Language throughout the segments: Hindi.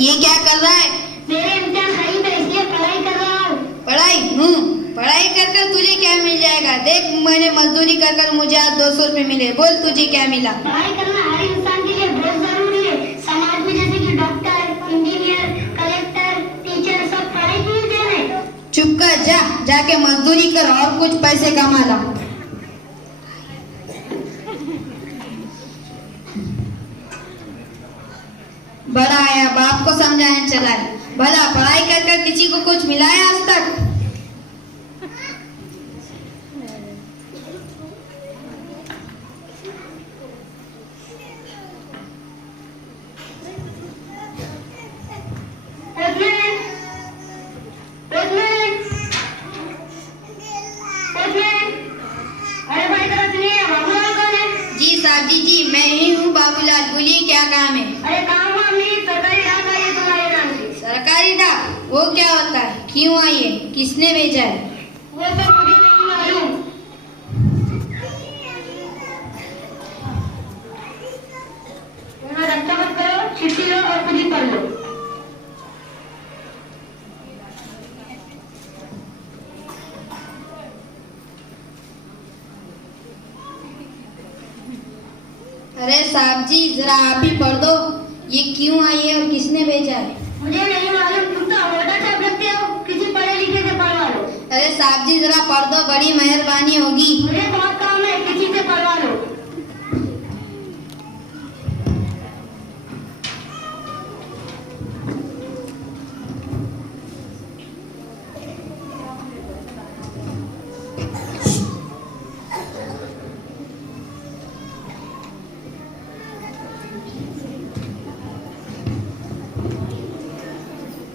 ये क्या कर रहा है? मेरे इम्तिहान नहीं थे इसलिए पढ़ाई कर रहा हूँ। पढ़ाई कर कर तुझे क्या मिल जाएगा? देख, मैंने मजदूरी कर कर मुझे आज 200 रुपए मिले। बोल तुझे क्या मिला? पढ़ाई करना हर इंसान के लिए बहुत जरूरी है। समाज में जैसे कि डॉक्टर, इंजीनियर, कलेक्टर, टीचर सब पढ़ाई की देन है। चुप कर, जाके मजदूरी कर और कुछ पैसे कमा ला। बड़ा आया बाप को समझाने चला है। भला पढ़ाई कर कर किसी को कुछ मिला है आज तक? जी साहब जी, मैं ही हूँ बाबूलाल। बोलिए क्या काम है? अरे काम वाम नहीं, सरकारी डाक आई है तुम्हारे नाम से। सरकारी डाक? वो क्या होता है? क्यों आई है? किसने भेजा है? वो तो मुझे नहीं मालूम। रक्षा मत करो, चिट्ठी लो और खुद ही पढ़ लो। अरे साहब जी, जरा आप ही पढ़ दो। ये क्यों आई है और किसने भेजा है? मुझे नहीं मालूम, तुम तो मोटा छाप लगते हो, किसी पढ़े लिखे से पढ़वा लो। अरे साहब जी, जरा पढ़ दो, बड़ी मेहरबानी होगी। मुझे बहुत काम है, किसी से पढ़वा लो।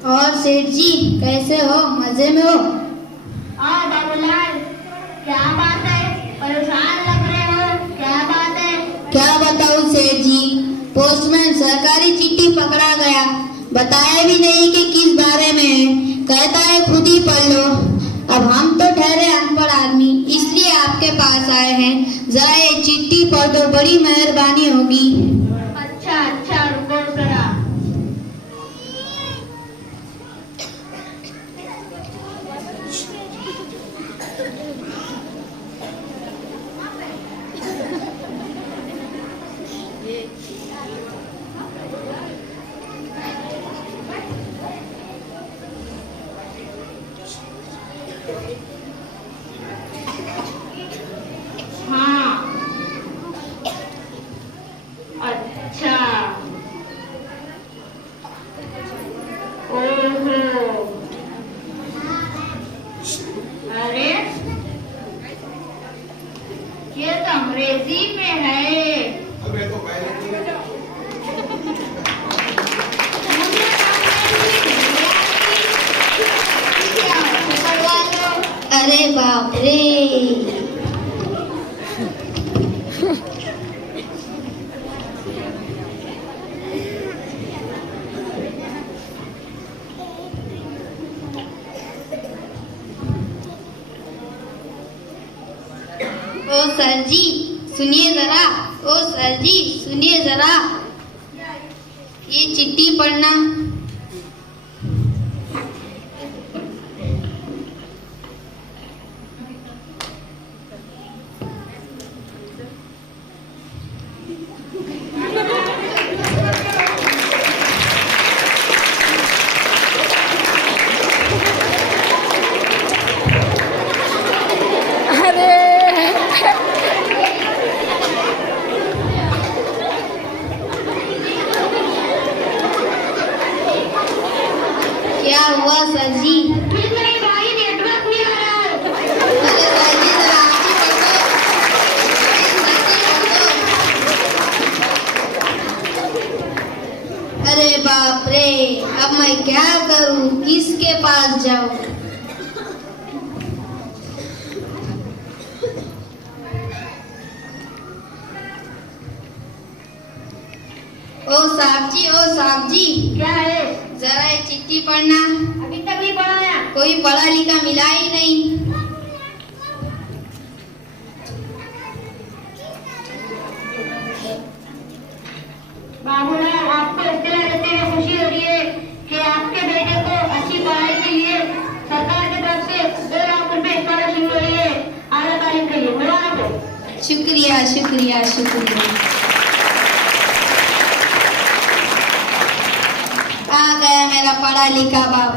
और सेठ जी कैसे हो? मजे में हो? हाँ बाबूलाल, क्या बात है? परेशान लग रहे हो, क्या बात है? क्या बताऊं सेठ जी, पोस्टमैन सरकारी चिट्ठी पकड़ा गया, बताया भी नहीं कि किस बारे में है, कहता है खुद ही पढ़ लो। अब हम तो ठहरे अनपढ़ आदमी, इसलिए आपके पास आए हैं। जरा ये चिट्ठी पढ़ दो, बड़ी मेहरबानी होगी। अच्छा रुको जरा। हाँ, अच्छा, ओहो, अरे ये तो अंग्रेजी में है। अरे बाप रे! ओ सर जी सुनिए जरा, ओ सर जी सुनिए जरा, ये चिट्ठी पढ़ना। क्या हुआ सर जी? नहीं भाई, नेटवर्क नहीं आ रहा है। अरे सर जी, जरा आप ही पढ़ दो। अरे बाप रे, अब मैं क्या करूं, किसके पास जाऊं? ओ साहब जी, क्या है? जरा ये चिट्ठी पढ़ना। अभी तक नहीं पढ़ाया। कोई पढ़ा लिखा मिला ही नहीं। बाबूलाल, आपको इत्तला देते हुए खुशी हो रही है। शुक्रिया शुक्रिया शुक्रिया। आ गया मेरा पढ़ा लिखा बाप।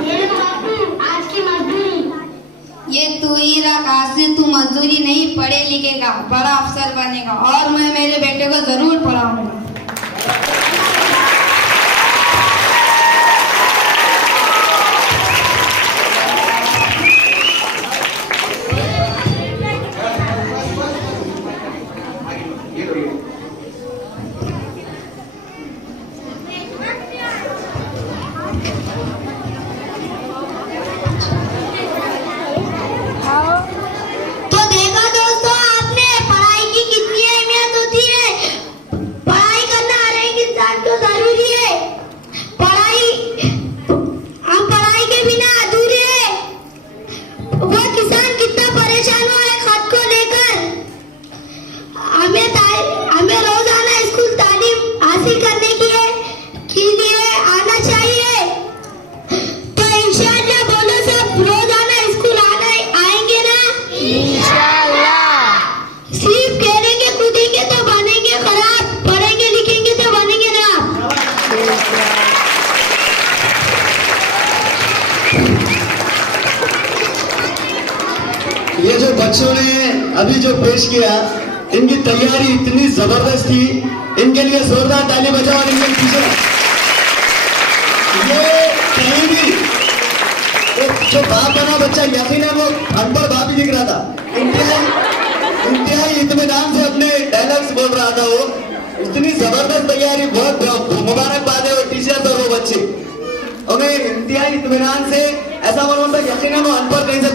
ये लो बापू आज की मजदूरी। ये तू ही रख, आज से तू मजदूरी नहीं पढ़े लिखेगा, बड़ा अफसर बनेगा और मैं मेरे बेटे को जरूर पढ़ाऊंगा। तो देखा दोस्तों आपने पढ़ाई की कितनी अहमियत होती है। पढ़ाई करना हर एक इंसान को जरूरी है। हम पढ़ाई के बिना अधूरे हैं। वो किसान कितना परेशान हुआ है खत को लेकर। हमें रोजाना स्कूल तालीम हासिल करने के लिए आना चाहिए। तो इंशाअल्लाह बोलो सब रोजाना स्कूल आएंगे ना। सिर्फ खेलेंगे कूदेंगे तो बनेंगे खराब, पढ़ेंगे लिखेंगे तो बनेंगे ना। ये जो बच्चों ने अभी जो पेश किया, इनकी तैयारी इतनी जबरदस्त थी। इनके लिए जोरदार ताली बजाओ और इनके पीछे ये कहीं भी एक जो बाप बना बच्चा यकीनन वो अनपढ़ बाप ही दिख रहा था। इंतहाई इत्मीनान से अपने डायलॉग्स बोल रहा था वो। इतनी जबरदस्त तैयारी, बहुत मुबारकबाद है वो टीचर्स और वो बच्चे। उन्हें इंतहाई इत्मीनान से ऐसा मालूम था यकीनन वो अनपढ़ कहीं से